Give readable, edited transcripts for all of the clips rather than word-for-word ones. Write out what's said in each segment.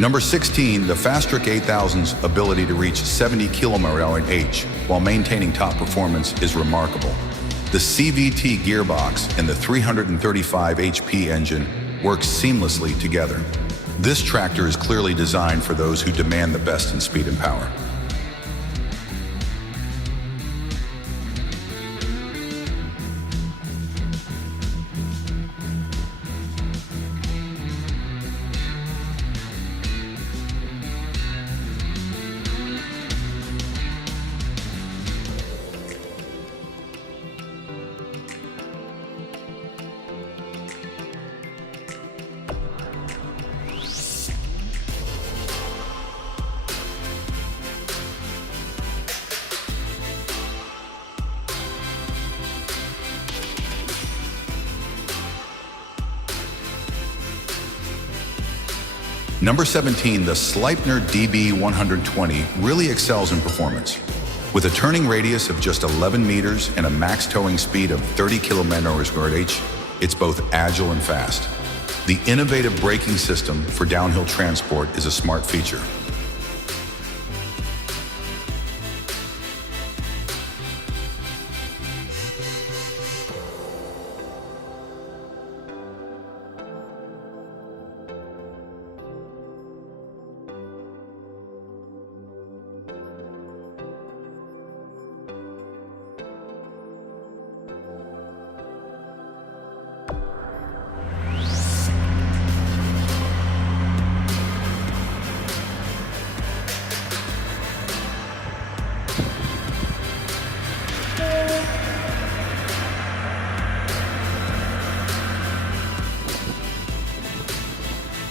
Number 16, the Fastric 8000's ability to reach 70 km/h while maintaining top performance is remarkable. The CVT gearbox and the 335 HP engine work seamlessly together. This tractor is clearly designed for those who demand the best in speed and power. Number 17, the Sleipner DB120 really excels in performance. With a turning radius of just 11 meters and a max towing speed of 30 km/h, it's both agile and fast. The innovative braking system for downhill transport is a smart feature.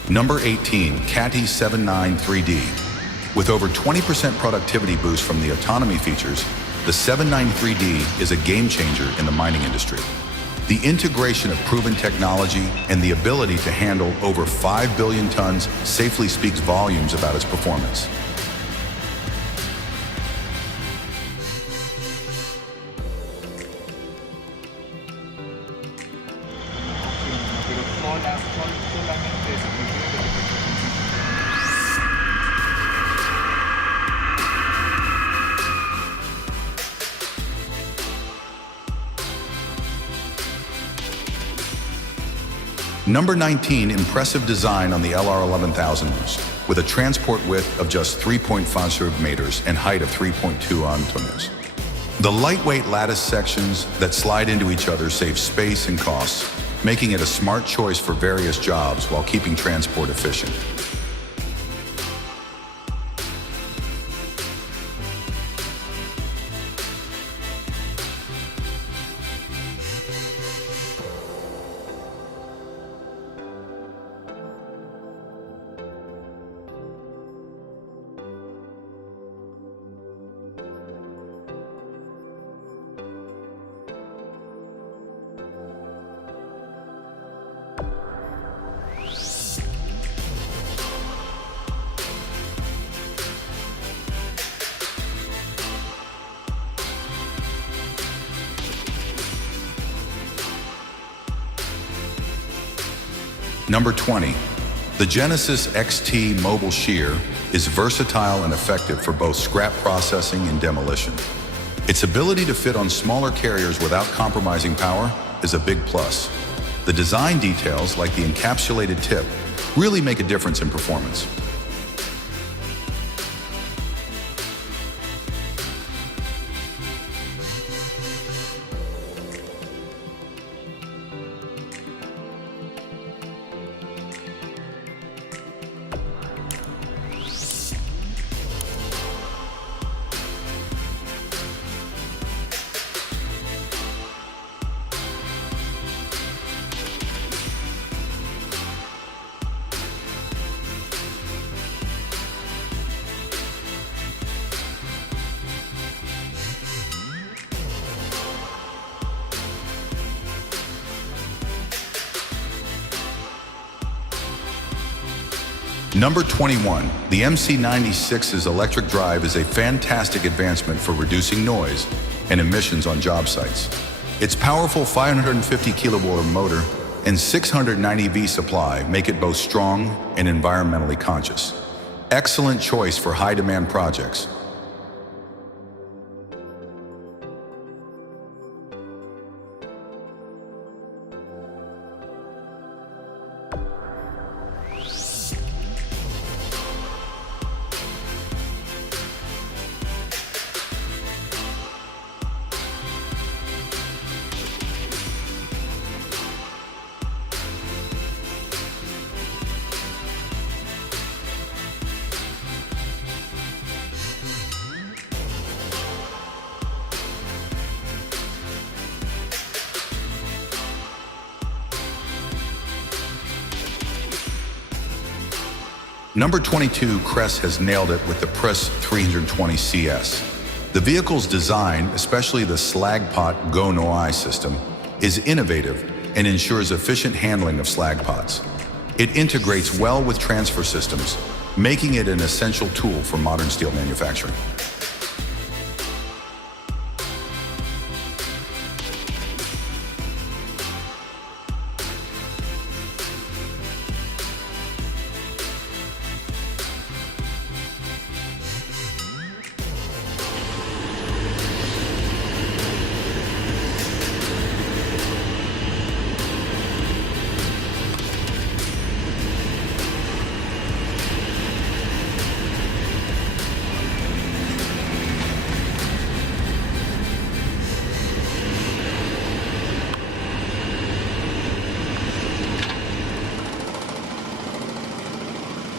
Number 18, CATI 793D. With over 20% productivity boost from the autonomy features, the 793D is a game changer in the mining industry. The integration of proven technology and the ability to handle over 5 billion tons safely speaks volumes about its performance. Number 19, impressive design on the LR11000 with a transport width of just 3.5 meters and height of 3.2 tonnes. The lightweight lattice sections that slide into each other save space and costs, making it a smart choice for various jobs while keeping transport efficient. Number 20, the Genesis XT mobile shear is versatile and effective for both scrap processing and demolition. Its ability to fit on smaller carriers without compromising power is a big plus. The design details, like the encapsulated tip, really make a difference in performance. Number 21, the MC96's electric drive is a fantastic advancement for reducing noise and emissions on job sites. Its powerful 550 kilowatt motor and 690V supply make it both strong and environmentally conscious. Excellent choice for high-demand projects. Number 22, Cress has nailed it with the Press 320 CS. The vehicle's design, especially the slag pot Go No Eye system, is innovative and ensures efficient handling of slag pots. It integrates well with transfer systems, making it an essential tool for modern steel manufacturing.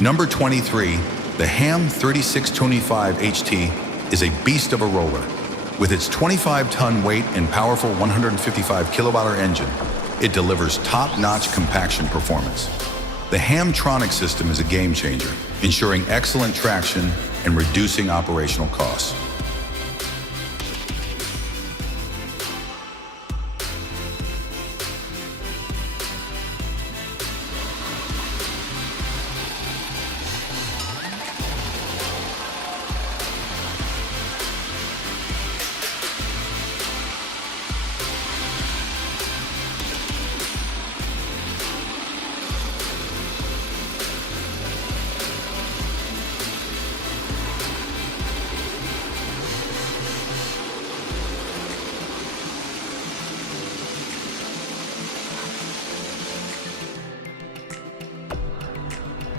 Number 23, the Ham 3625 HT is a beast of a roller. With its 25-ton weight and powerful 155 kilowatt-hour engine, it delivers top-notch compaction performance. The Hamtronic system is a game changer, ensuring excellent traction and reducing operational costs.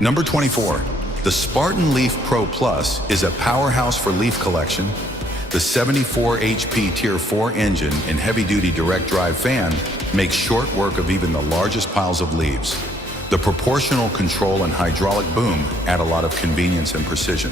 Number 24, the Spartan Leaf Pro Plus is a powerhouse for leaf collection. The 74 HP Tier 4 engine and heavy-duty direct drive fan makes short work of even the largest piles of leaves. The proportional control and hydraulic boom add a lot of convenience and precision.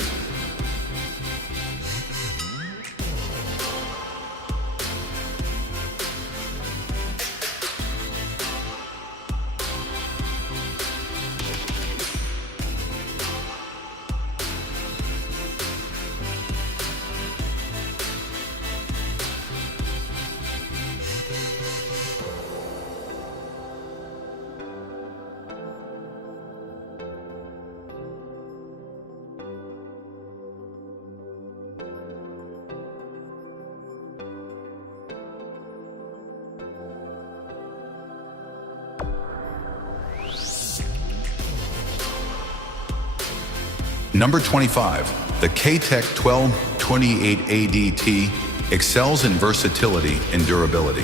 Number 25, the K-Tech 1228 ADT excels in versatility and durability.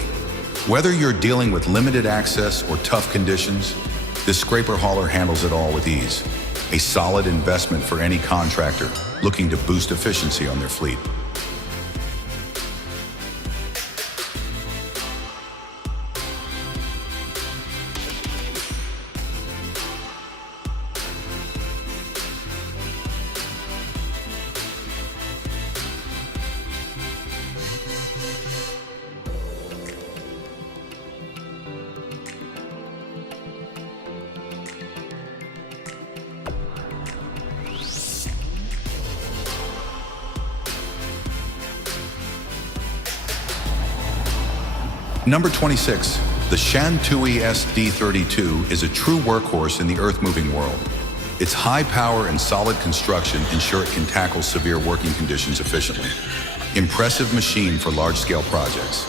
Whether you're dealing with limited access or tough conditions, this scraper hauler handles it all with ease. A solid investment for any contractor looking to boost efficiency on their fleet. Number 26, the Shantui SD32 is a true workhorse in the earth-moving world. Its high power and solid construction ensure it can tackle severe working conditions efficiently. Impressive machine for large-scale projects.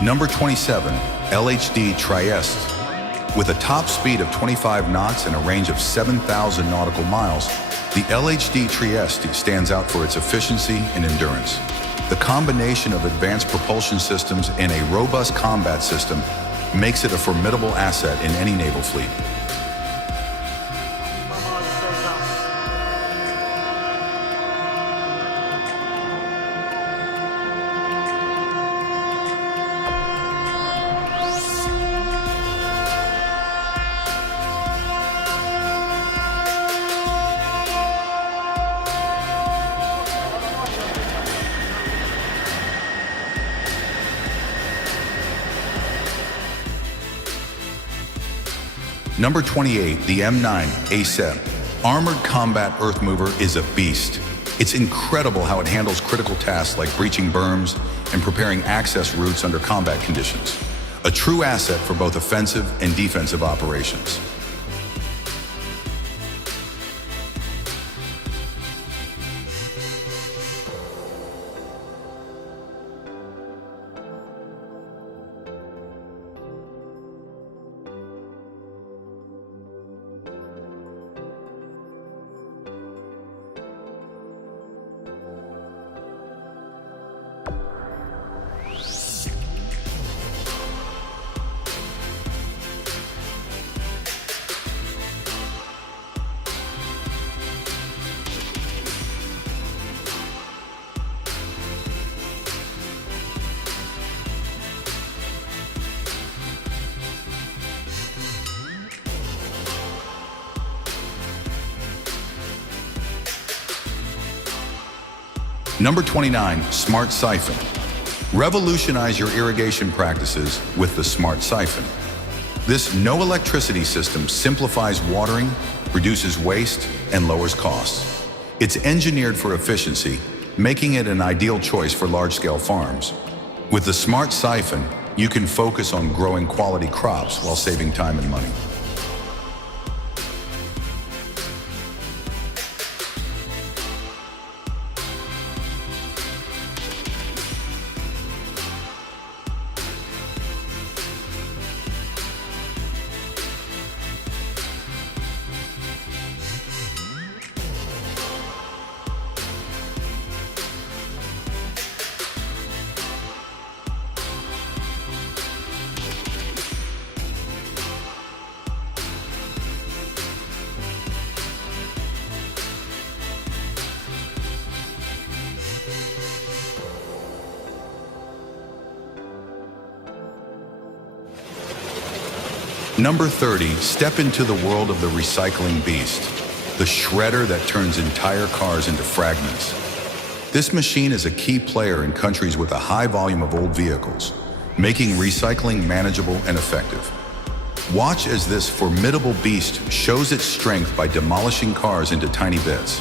Number 27, LHD Trieste. With a top speed of 25 knots and a range of 7,000 nautical miles, the LHD Trieste stands out for its efficiency and endurance. The combination of advanced propulsion systems and a robust combat system makes it a formidable asset in any naval fleet. Number 28, the M9 ACEP. Armored Combat Earth Mover is a beast. It's incredible how it handles critical tasks like breaching berms and preparing access routes under combat conditions. A true asset for both offensive and defensive operations. Number 29, Smart Siphon. Revolutionize your irrigation practices with the Smart Siphon. This no-electricity system simplifies watering, reduces waste, and lowers costs. It's engineered for efficiency, making it an ideal choice for large-scale farms. With the Smart Siphon, you can focus on growing quality crops while saving time and money. Number 30, step into the world of the recycling beast, the shredder that turns entire cars into fragments. This machine is a key player in countries with a high volume of old vehicles, making recycling manageable and effective. Watch as this formidable beast shows its strength by demolishing cars into tiny bits.